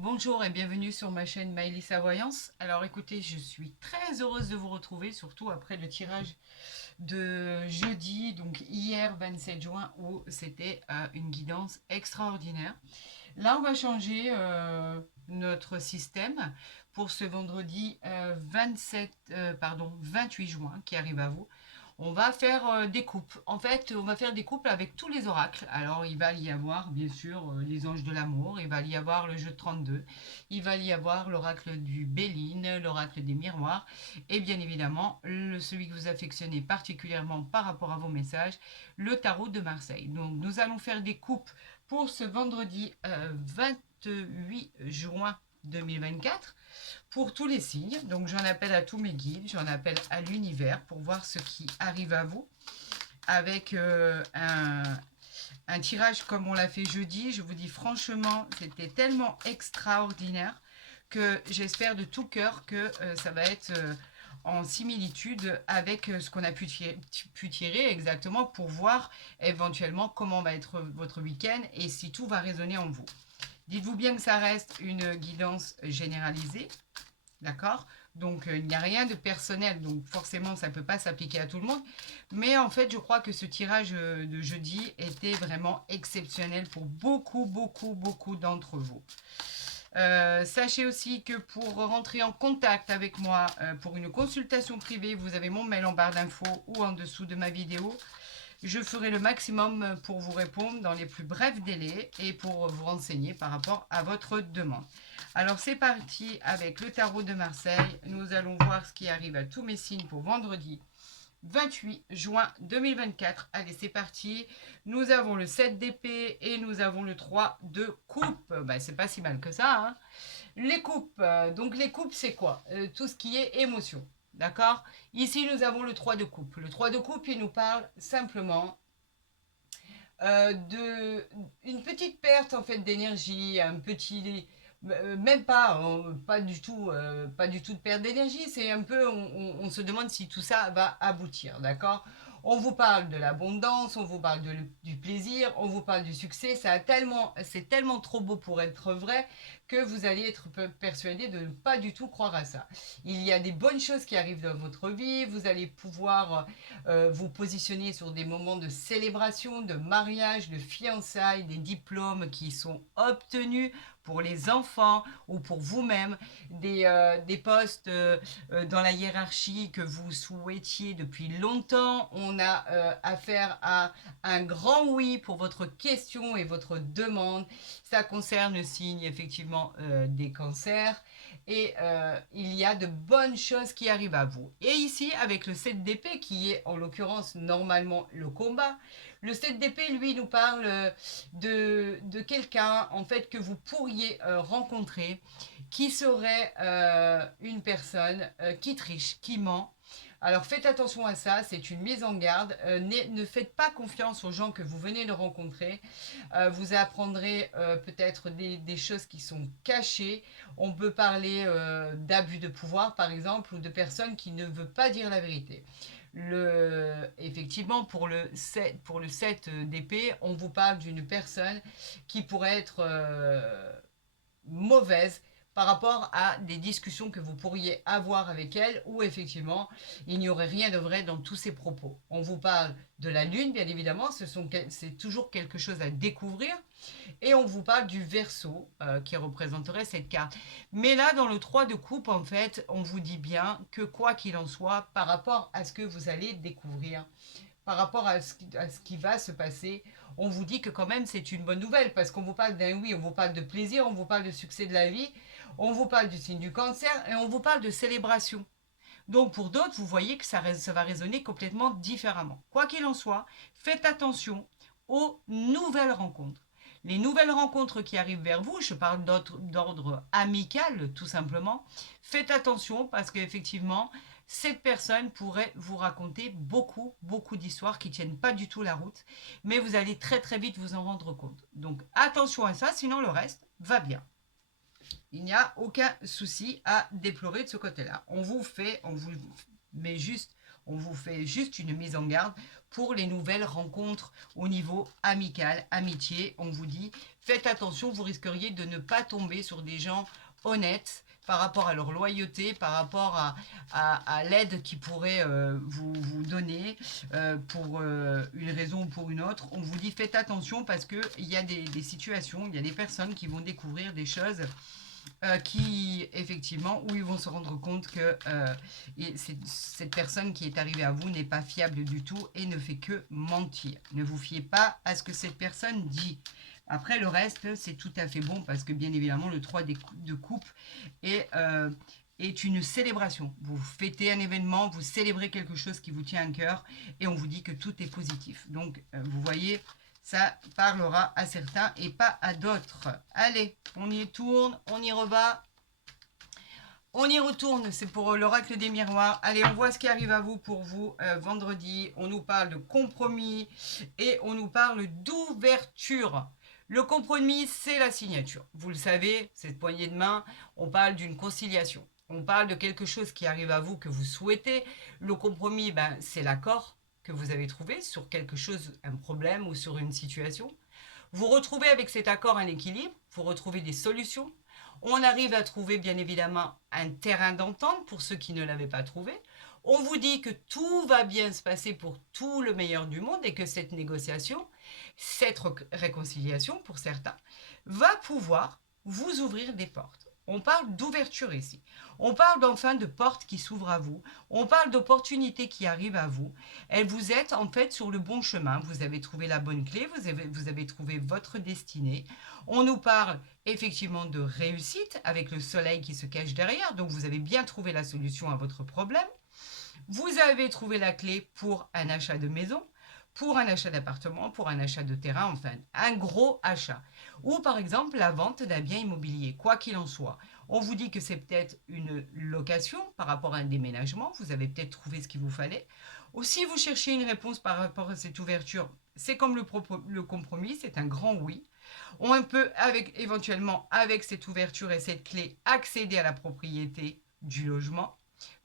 Bonjour et bienvenue sur ma chaîne Maëlys Voyance. Alors écoutez, je suis très heureuse de vous retrouver, surtout après le tirage de jeudi, donc hier 27 juin, où c'était une guidance extraordinaire. Là, on va changer notre système pour ce vendredi 28 juin qui arrive à vous. On va faire des coupes. En fait, on va faire des coupes avec tous les oracles. Alors, il va y avoir, bien sûr, les anges de l'amour. Il va y avoir le jeu de 32. Il va y avoir l'oracle du Béline, l'oracle des miroirs. Et bien évidemment, celui que vous affectionnez particulièrement par rapport à vos messages, le tarot de Marseille. Donc, nous allons faire des coupes pour ce vendredi 28 juin 2024 pour tous les signes. Donc j'en appelle à tous mes guides, j'en appelle à l'univers pour voir ce qui arrive à vous avec un tirage comme on l'a fait jeudi. Je vous dis franchement, c'était tellement extraordinaire que j'espère de tout cœur que ça va être en similitude avec ce qu'on a pu tirer exactement pour voir éventuellement comment va être votre week-end et si tout va résonner en vous. Dites-vous bien que ça reste une guidance généralisée, d'accord? Donc il n'y a rien de personnel, donc forcément ça ne peut pas s'appliquer à tout le monde. Mais en fait, je crois que ce tirage de jeudi était vraiment exceptionnel pour beaucoup d'entre vous. Sachez aussi que pour rentrer en contact avec moi pour une consultation privée, vous avez mon mail en barre d'infos ou en dessous de ma vidéo. Je ferai le maximum pour vous répondre dans les plus brefs délais et pour vous renseigner par rapport à votre demande. Alors c'est parti avec le tarot de Marseille. Nous allons voir ce qui arrive à tous mes signes pour vendredi 28 juin 2024. Allez, c'est parti. Nous avons le 7 d'épée et nous avons le 3 de coupe. Ben, c'est pas si mal que ça, hein. Les coupes. Donc les coupes, c'est quoi? Tout ce qui est émotion. D'accord? Ici, nous avons le 3 de coupe. Le 3 de coupe, il nous parle simplement de une petite perte en fait d'énergie, un petit même pas pas du tout de perte d'énergie, c'est un peu on se demande si tout ça va aboutir, d'accord? On vous parle de l'abondance, on vous parle du plaisir, on vous parle du succès, c'est tellement trop beau pour être vrai que vous allez être persuadé de ne pas du tout croire à ça. Il y a des bonnes choses qui arrivent dans votre vie, vous allez pouvoir vous positionner sur des moments de célébration, de mariage, de fiançailles, des diplômes qui sont obtenus pour les enfants ou pour vous-même, des postes dans la hiérarchie que vous souhaitiez depuis longtemps. On a affaire à un grand oui pour votre question et votre demande. Ça concerne le signe effectivement des cancers et il y a de bonnes choses qui arrivent à vous. Et ici, avec le 7 d'épée, qui est en l'occurrence normalement le combat, le 7 d'épée, lui, nous parle de quelqu'un, en fait, que vous pourriez rencontrer, qui serait une personne qui triche, qui ment. Alors faites attention à ça, c'est une mise en garde. Ne faites pas confiance aux gens que vous venez de rencontrer. Vous apprendrez peut-être des choses qui sont cachées. On peut parler d'abus de pouvoir, par exemple, ou de personnes qui ne veulent pas dire la vérité. Effectivement, pour le 7 d'épée, on vous parle d'une personne qui pourrait être mauvaise par rapport à des discussions que vous pourriez avoir avec elle où effectivement il n'y aurait rien de vrai dans tous ces propos. On vous parle de la lune, bien évidemment, c'est toujours quelque chose à découvrir. Et on vous parle du Verseau qui représenterait cette carte. Mais là, dans le 3 de coupe, en fait, on vous dit bien que quoi qu'il en soit, par rapport à ce que vous allez découvrir, par rapport à ce qui va se passer, on vous dit que quand même c'est une bonne nouvelle parce qu'on vous parle d'un oui, on vous parle de plaisir, on vous parle de succès de la vie, on vous parle du signe du cancer et on vous parle de célébration. Donc pour d'autres, vous voyez que ça va résonner complètement différemment. Quoi qu'il en soit, faites attention aux nouvelles rencontres. Les nouvelles rencontres qui arrivent vers vous, je parle d'ordre amical tout simplement, faites attention parce qu'effectivement, cette personne pourrait vous raconter beaucoup d'histoires qui tiennent pas du tout la route, mais vous allez très vite vous en rendre compte. Donc attention à ça, sinon le reste va bien. Il n'y a aucun souci à déplorer de ce côté-là. On vous met juste, On vous fait juste une mise en garde pour les nouvelles rencontres au niveau amical, amitié. On vous dit, faites attention, vous risqueriez de ne pas tomber sur des gens honnêtes par rapport à leur loyauté, par rapport à l'aide qu'ils pourraient vous donner pour une raison ou pour une autre. On vous dit, faites attention parce qu'il y a des situations, il y a des personnes qui vont découvrir des choses qui, effectivement, où ils vont se rendre compte que cette personne qui est arrivée à vous n'est pas fiable du tout et ne fait que mentir. Ne vous fiez pas à ce que cette personne dit. Après, le reste, c'est tout à fait bon parce que, bien évidemment, le 3 de coupe est une célébration. Vous fêtez un événement, vous célébrez quelque chose qui vous tient à cœur et on vous dit que tout est positif. Donc, vous voyez, ça parlera à certains et pas à d'autres. Allez, on y tourne, on y rebat. On y retourne, c'est pour l'oracle des miroirs. Allez, on voit ce qui arrive à vous pour vous vendredi. On nous parle de compromis et on nous parle d'ouverture. Le compromis, c'est la signature. Vous le savez, cette poignée de main, on parle d'une conciliation. On parle de quelque chose qui arrive à vous que vous souhaitez. Le compromis, c'est l'accord que vous avez trouvé sur quelque chose, un problème ou sur une situation. Vous retrouvez avec cet accord un équilibre, vous retrouvez des solutions. On arrive à trouver bien évidemment un terrain d'entente pour ceux qui ne l'avaient pas trouvé. On vous dit que tout va bien se passer pour tout le meilleur du monde et que cette négociation, cette réconciliation pour certains, va pouvoir vous ouvrir des portes. On parle d'ouverture ici. On parle enfin de portes qui s'ouvrent à vous. On parle d'opportunités qui arrivent à vous. Et vous êtes en fait sur le bon chemin. Vous avez trouvé la bonne clé. Vous avez trouvé votre destinée. On nous parle effectivement de réussite avec le soleil qui se cache derrière. Donc vous avez bien trouvé la solution à votre problème. Vous avez trouvé la clé pour un achat de maison, pour un achat d'appartement, pour un achat de terrain, enfin un gros achat. Ou par exemple la vente d'un bien immobilier, quoi qu'il en soit. On vous dit que c'est peut-être une location par rapport à un déménagement, vous avez peut-être trouvé ce qu'il vous fallait. Ou si vous cherchez une réponse par rapport à cette ouverture, c'est comme le compromis, c'est un grand oui. On peut éventuellement avec cette ouverture et cette clé accéder à la propriété du logement,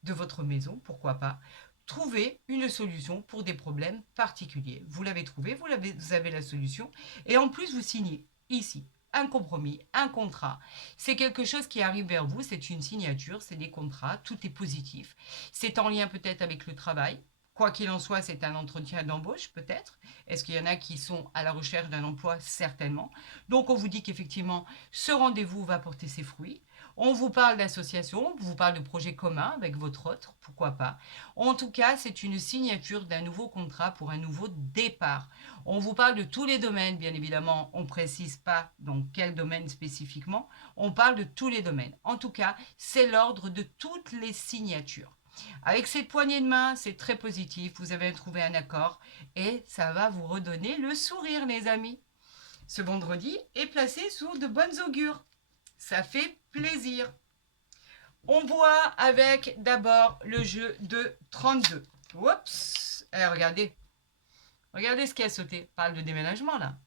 de votre maison, pourquoi pas. Trouver une solution pour des problèmes particuliers. Vous l'avez trouvé, vous avez la solution et en plus vous signez ici un compromis, un contrat. C'est quelque chose qui arrive vers vous, c'est une signature, c'est des contrats, tout est positif. C'est en lien peut-être avec le travail. Quoi qu'il en soit, c'est un entretien d'embauche peut-être. Est-ce qu'il y en a qui sont à la recherche d'un emploi? Certainement. Donc on vous dit qu'effectivement, ce rendez-vous va porter ses fruits. On vous parle d'association, on vous parle de projets communs avec votre autre, pourquoi pas. En tout cas, c'est une signature d'un nouveau contrat pour un nouveau départ. On vous parle de tous les domaines, bien évidemment, on ne précise pas dans quel domaine spécifiquement, on parle de tous les domaines. En tout cas, c'est l'ordre de toutes les signatures. Avec cette poignée de main, c'est très positif, vous avez trouvé un accord et ça va vous redonner le sourire, les amis. Ce vendredi est placé sous de bonnes augures. Ça fait plaisir. On voit avec d'abord le jeu de 32. Oups. Regardez. Regardez ce qui a sauté. On parle de déménagement là.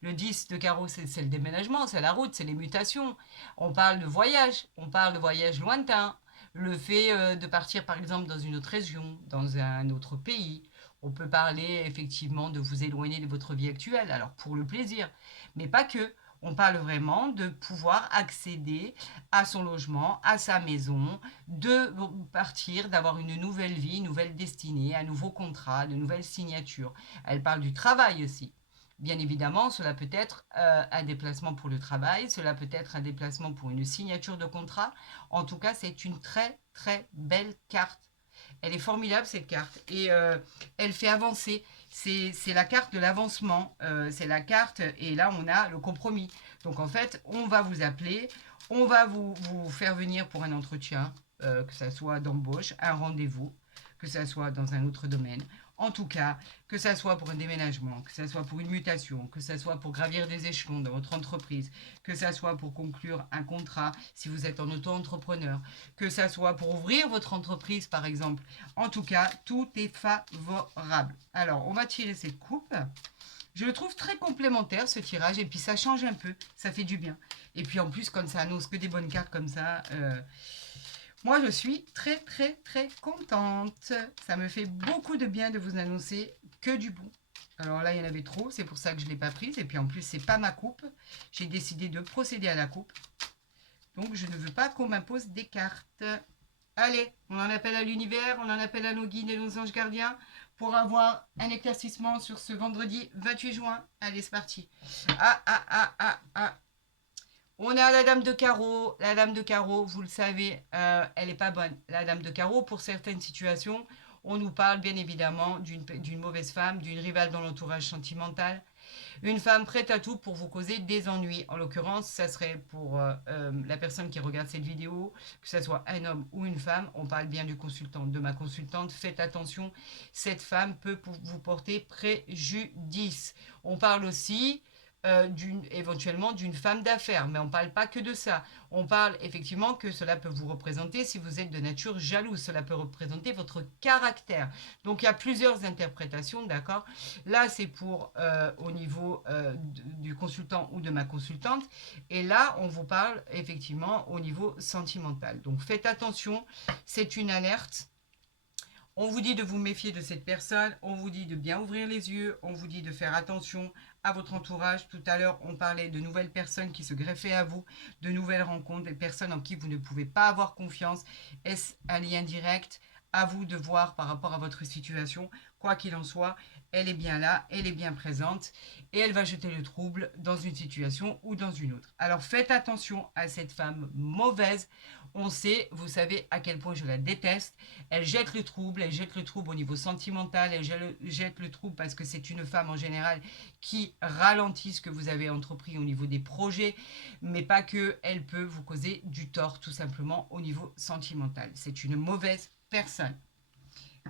Le 10 de carreau, c'est le déménagement, c'est la route, c'est les mutations. On parle de voyage. On parle de voyage lointain. Le fait de partir par exemple dans une autre région, dans un autre pays. On peut parler effectivement de vous éloigner de votre vie actuelle. Alors pour le plaisir. Mais pas que. On parle vraiment de pouvoir accéder à son logement, à sa maison, de partir, d'avoir une nouvelle vie, une nouvelle destinée, un nouveau contrat, de nouvelles signatures. Elle parle du travail aussi. Bien évidemment, cela peut être un déplacement pour le travail, cela peut être un déplacement pour une signature de contrat. En tout cas, c'est une très très belle carte. Elle est formidable cette carte et elle fait avancer. C'est la carte de l'avancement, c'est la carte et là on a le compromis. Donc en fait, on va vous appeler, on va vous faire venir pour un entretien, que ça soit d'embauche, un rendez-vous, que ça soit dans un autre domaine. En tout cas, que ça soit pour un déménagement, que ça soit pour une mutation, que ça soit pour gravir des échelons dans votre entreprise, que ça soit pour conclure un contrat si vous êtes en auto-entrepreneur, que ça soit pour ouvrir votre entreprise par exemple. En tout cas, tout est favorable. Alors, on va tirer cette coupe. Je le trouve très complémentaire ce tirage et puis ça change un peu, ça fait du bien. Et puis en plus, quand ça annonce que des bonnes cartes comme ça... Moi, je suis très, très, très contente. Ça me fait beaucoup de bien de vous annoncer que du bon. Alors là, il y en avait trop, c'est pour ça que je ne l'ai pas prise. Et puis en plus, c'est pas ma coupe. J'ai décidé de procéder à la coupe. Donc, je ne veux pas qu'on m'impose des cartes. Allez, on en appelle à l'univers, on en appelle à nos guides et nos anges gardiens pour avoir un éclaircissement sur ce vendredi 28 juin. Allez, c'est parti. Ah, ah, ah, ah, ah. On a la dame de carreau. La dame de carreau, vous le savez, elle n'est pas bonne. La dame de carreau, pour certaines situations, on nous parle bien évidemment d'une mauvaise femme, d'une rivale dans l'entourage sentimental. Une femme prête à tout pour vous causer des ennuis. En l'occurrence, ça serait pour la personne qui regarde cette vidéo, que ce soit un homme ou une femme. On parle bien du consultant, de ma consultante. Faites attention, cette femme peut vous porter préjudice. On parle aussi éventuellement d'une femme d'affaires, mais on ne parle pas que de ça. On parle effectivement que cela peut vous représenter, si vous êtes de nature jalouse, cela peut représenter votre caractère. Donc il y a plusieurs interprétations, d'accord. Là, c'est pour au niveau du consultant ou de ma consultante. Et là, on vous parle effectivement au niveau sentimental. Donc faites attention, c'est une alerte. On vous dit de vous méfier de cette personne, on vous dit de bien ouvrir les yeux, on vous dit de faire attention à votre entourage. Tout à l'heure, on parlait de nouvelles personnes qui se greffaient à vous, de nouvelles rencontres, des personnes en qui vous ne pouvez pas avoir confiance. Est-ce un lien direct? À vous de voir par rapport à votre situation. Quoi qu'il en soit, elle est bien là, elle est bien présente et elle va jeter le trouble dans une situation ou dans une autre. Alors faites attention à cette femme mauvaise. On sait, vous savez à quel point je la déteste. Elle jette le trouble au niveau sentimental, elle jette le trouble parce que c'est une femme en général qui ralentit ce que vous avez entrepris au niveau des projets, mais pas que, elle peut vous causer du tort tout simplement au niveau sentimental. C'est une mauvaise personne.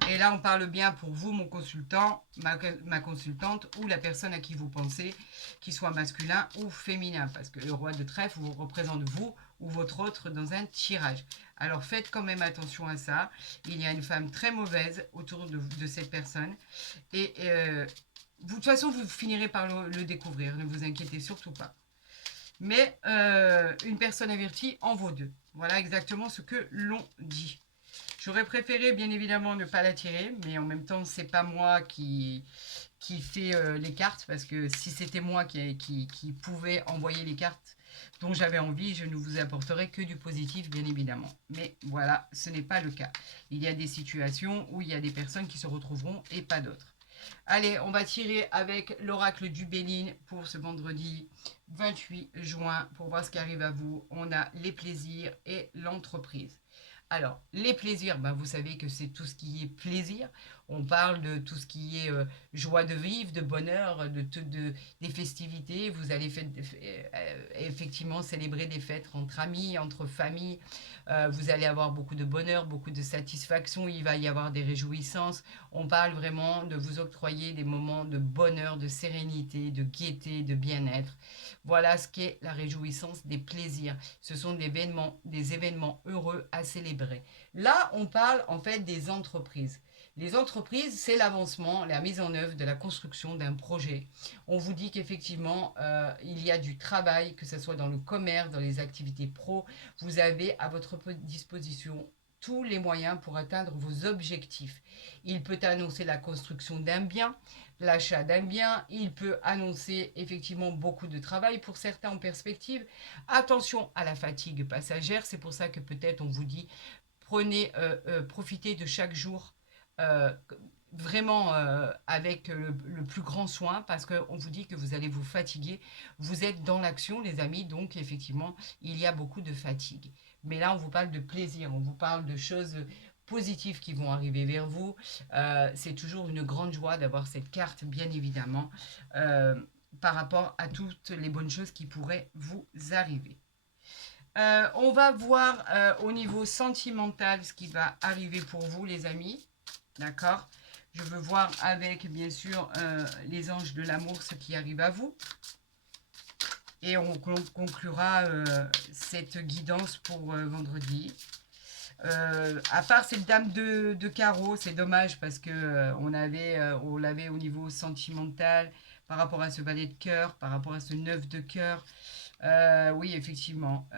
Et là, on parle bien pour vous, mon consultant, ma consultante, ou la personne à qui vous pensez, qu'il soit masculin ou féminin, parce que le roi de trèfle vous représente vous ou votre autre dans un tirage. Alors faites quand même attention à ça. Il y a une femme très mauvaise autour de cette personne. Et de toute façon, vous finirez par le découvrir, ne vous inquiétez surtout pas. Mais une personne avertie en vaut deux. Voilà exactement ce que l'on dit. J'aurais préféré, bien évidemment, ne pas la tirer, mais en même temps, c'est pas moi qui fait les cartes, parce que si c'était moi qui pouvait envoyer les cartes dont j'avais envie, je ne vous apporterais que du positif, bien évidemment. Mais voilà, ce n'est pas le cas. Il y a des situations où il y a des personnes qui se retrouveront et pas d'autres. Allez, on va tirer avec l'oracle du Béline pour ce vendredi 28 juin, pour voir ce qui arrive à vous. On a les plaisirs et l'entreprise. Alors, les plaisirs, ben, vous savez que c'est tout ce qui est plaisir. On parle de tout ce qui est joie de vivre, de bonheur, des festivités. Vous allez effectivement célébrer des fêtes entre amis, entre familles. Vous allez avoir beaucoup de bonheur, beaucoup de satisfaction. Il va y avoir des réjouissances. On parle vraiment de vous octroyer des moments de bonheur, de sérénité, de gaieté, de bien-être. Voilà ce qu'est la réjouissance des plaisirs. Ce sont des événements heureux à célébrer. Là, on parle en fait des entreprises. Les entreprises, c'est l'avancement, la mise en œuvre de la construction d'un projet. On vous dit qu'effectivement, il y a du travail, que ce soit dans le commerce, dans les activités pro. Vous avez à votre disposition tous les moyens pour atteindre vos objectifs. Il peut annoncer la construction d'un bien, l'achat d'un bien, il peut annoncer effectivement beaucoup de travail pour certains en perspective. Attention à la fatigue passagère, c'est pour ça que peut-être on vous dit profitez de chaque jour euh, vraiment avec le plus grand soin, parce qu'on vous dit que vous allez vous fatiguer. Vous êtes dans l'action, les amis, donc effectivement, il y a beaucoup de fatigue. Mais là, on vous parle de plaisir, on vous parle de choses positives qui vont arriver vers vous. C'est toujours une grande joie d'avoir cette carte, bien évidemment, par rapport à toutes les bonnes choses qui pourraient vous arriver. On va voir au niveau sentimental ce qui va arriver pour vous, les amis. D'accord? Je veux voir avec, bien sûr, les anges de l'amour ce qui arrive à vous. Et on conclura cette guidance pour vendredi. À part cette dame de carreau, c'est dommage parce que on l'avait au niveau sentimental par rapport à ce valet de cœur, par rapport à ce 9 de cœur. Oui, effectivement,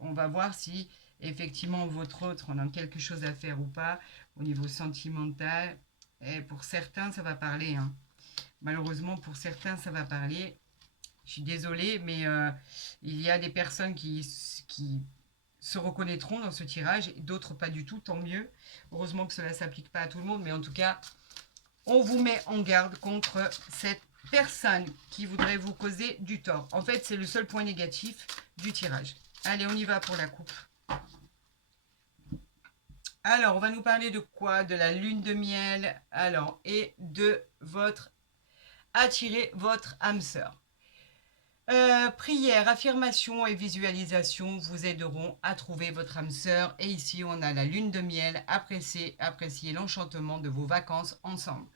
on va voir si effectivement votre autre on a quelque chose à faire ou pas au niveau sentimental. Et pour certains, ça va parler. Hein. Malheureusement, pour certains, ça va parler. Je suis désolée, mais il y a des personnes qui se reconnaîtront dans ce tirage, d'autres pas du tout, tant mieux. Heureusement que cela ne s'applique pas à tout le monde, mais en tout cas, on vous met en garde contre cette personne qui voudrait vous causer du tort. En fait, c'est le seul point négatif du tirage. Allez, on y va pour la coupe. Alors, on va nous parler de quoi? De la lune de miel, alors, et de votre attirer votre âme sœur. Prière, affirmation et visualisation vous aideront à trouver votre âme sœur. Et ici, on a la lune de miel. Appréciez l'enchantement de vos vacances ensemble.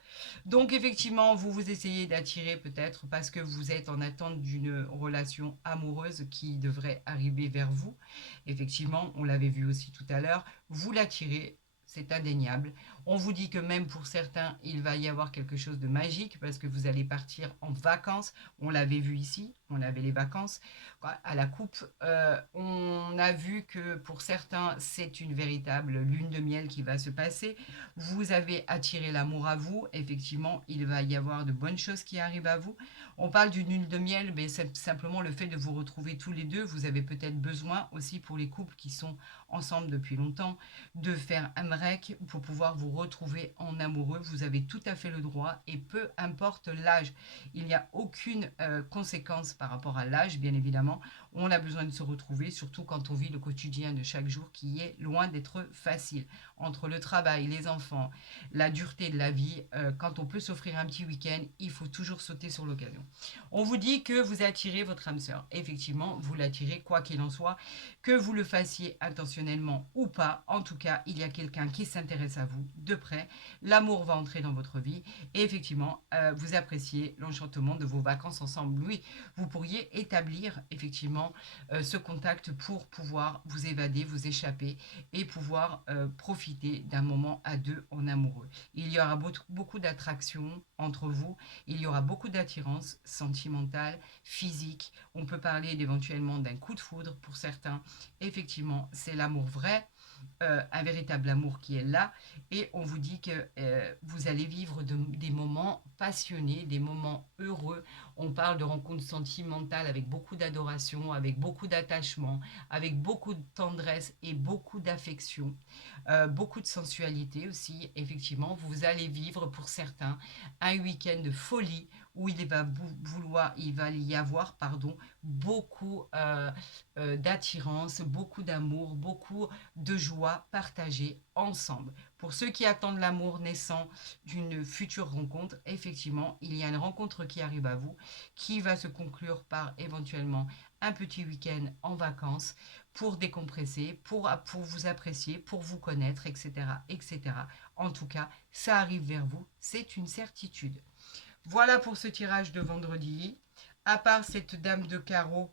Donc, effectivement, vous essayez d'attirer peut-être parce que vous êtes en attente d'une relation amoureuse qui devrait arriver vers vous. Effectivement, on l'avait vu aussi tout à l'heure. Vous l'attirez. C'est indéniable. On vous dit que même pour certains, il va y avoir quelque chose de magique parce que vous allez partir en vacances. On l'avait vu ici, on avait les vacances à la coupe. On a vu que pour certains, c'est une véritable lune de miel qui va se passer. Vous avez attiré l'amour à vous. Effectivement, il va y avoir de bonnes choses qui arrivent à vous. On parle d'une lune de miel, mais c'est simplement le fait de vous retrouver tous les deux. Vous avez peut-être besoin aussi pour les couples qui sont ensemble depuis longtemps de faire un break pour pouvoir vous retrouver en amoureux. Vous avez tout à fait le droit et peu importe l'âge. Il n'y a aucune conséquence par rapport à l'âge, bien évidemment. On a besoin de se retrouver, surtout quand on vit le quotidien de chaque jour qui est loin d'être facile. Entre le travail, les enfants, la dureté de la vie, quand on peut s'offrir un petit week-end, il faut toujours sauter sur l'occasion. On vous dit que vous attirez votre âme sœur. Effectivement, vous l'attirez quoi qu'il en soit, que vous le fassiez intentionnellement ou pas. En tout cas, il y a quelqu'un qui s'intéresse à vous de près. L'amour va entrer dans votre vie et effectivement, vous appréciez l'enchantement de vos vacances ensemble. Oui, vous pourriez établir effectivement ce contact pour pouvoir vous évader, vous échapper et pouvoir profiter d'un moment à deux en amoureux. Il y aura beaucoup d'attraction entre vous, il y aura beaucoup d'attirance sentimentale, physique. On peut parler éventuellement d'un coup de foudre pour certains. Effectivement, c'est l'amour vrai. Un véritable amour qui est là et on vous dit que vous allez vivre des moments passionnés, des moments heureux. On parle de rencontres sentimentales avec beaucoup d'adoration, avec beaucoup d'attachement, avec beaucoup de tendresse et beaucoup d'affection, beaucoup de sensualité aussi. Effectivement, vous allez vivre pour certains un week-end de folie où il va y avoir beaucoup d'attirance, beaucoup d'amour, beaucoup de joie partagée ensemble. Pour ceux qui attendent l'amour naissant d'une future rencontre, effectivement, il y a une rencontre qui arrive à vous, qui va se conclure par éventuellement un petit week-end en vacances pour décompresser, pour vous apprécier, pour vous connaître, etc., etc. En tout cas, ça arrive vers vous, c'est une certitude. Voilà pour ce tirage de vendredi. À part cette dame de carreau,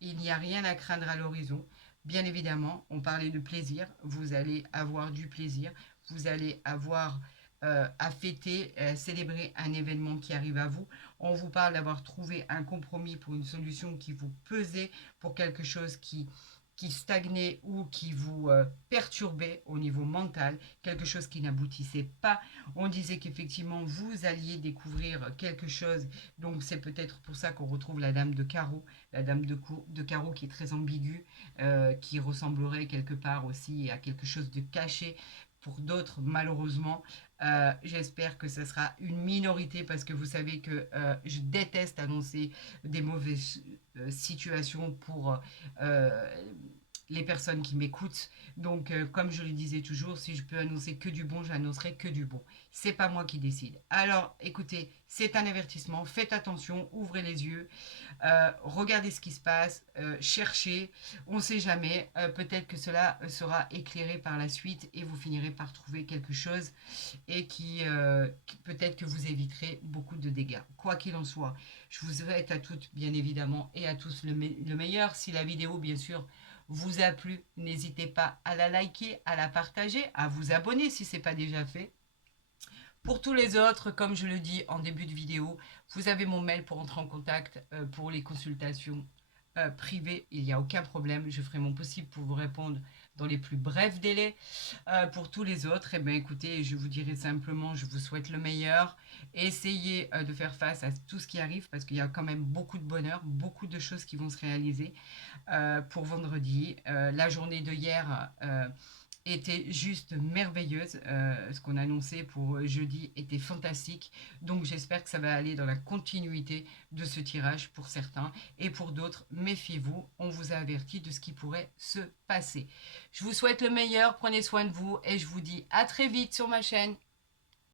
il n'y a rien à craindre à l'horizon. Bien évidemment, on parlait de plaisir. Vous allez avoir du plaisir. Vous allez avoir à fêter, célébrer un événement qui arrive à vous. On vous parle d'avoir trouvé un compromis pour une solution qui vous pesait, pour quelque chose qui stagnait ou qui vous perturbait au niveau mental, quelque chose qui n'aboutissait pas. On disait qu'effectivement, vous alliez découvrir quelque chose. Donc, c'est peut-être pour ça qu'on retrouve la dame de carreau, la dame de carreau qui est très ambiguë, qui ressemblerait quelque part aussi à quelque chose de caché. Pour d'autres, malheureusement, j'espère que ce sera une minorité parce que vous savez que je déteste annoncer des mauvaises situations pour les personnes qui m'écoutent. Donc, comme je le disais toujours, si je peux annoncer que du bon, j'annoncerai que du bon. C'est pas moi qui décide. Alors, écoutez, c'est un avertissement. Faites attention, ouvrez les yeux, regardez ce qui se passe, cherchez. On ne sait jamais. Peut-être que cela sera éclairé par la suite et vous finirez par trouver quelque chose et qui peut-être que vous éviterez beaucoup de dégâts. Quoi qu'il en soit, je vous souhaite à toutes, bien évidemment, et à tous le meilleur. Si la vidéo, bien sûr, vous a plu, n'hésitez pas à la liker, à la partager, à vous abonner si ce n'est pas déjà fait. Pour tous les autres, comme je le dis en début de vidéo, vous avez mon mail pour entrer en contact pour les consultations privé, il n'y a aucun problème. Je ferai mon possible pour vous répondre dans les plus brefs délais. Pour tous les autres, eh bien, écoutez, je vous dirai simplement, je vous souhaite le meilleur. Essayez de faire face à tout ce qui arrive parce qu'il y a quand même beaucoup de bonheur, beaucoup de choses qui vont se réaliser pour vendredi. La journée de hier était juste merveilleuse. Ce qu'on a annoncé pour jeudi était fantastique. Donc j'espère que ça va aller dans la continuité de ce tirage pour certains. Et pour d'autres, méfiez-vous, on vous a averti de ce qui pourrait se passer. Je vous souhaite le meilleur, prenez soin de vous et je vous dis à très vite sur ma chaîne.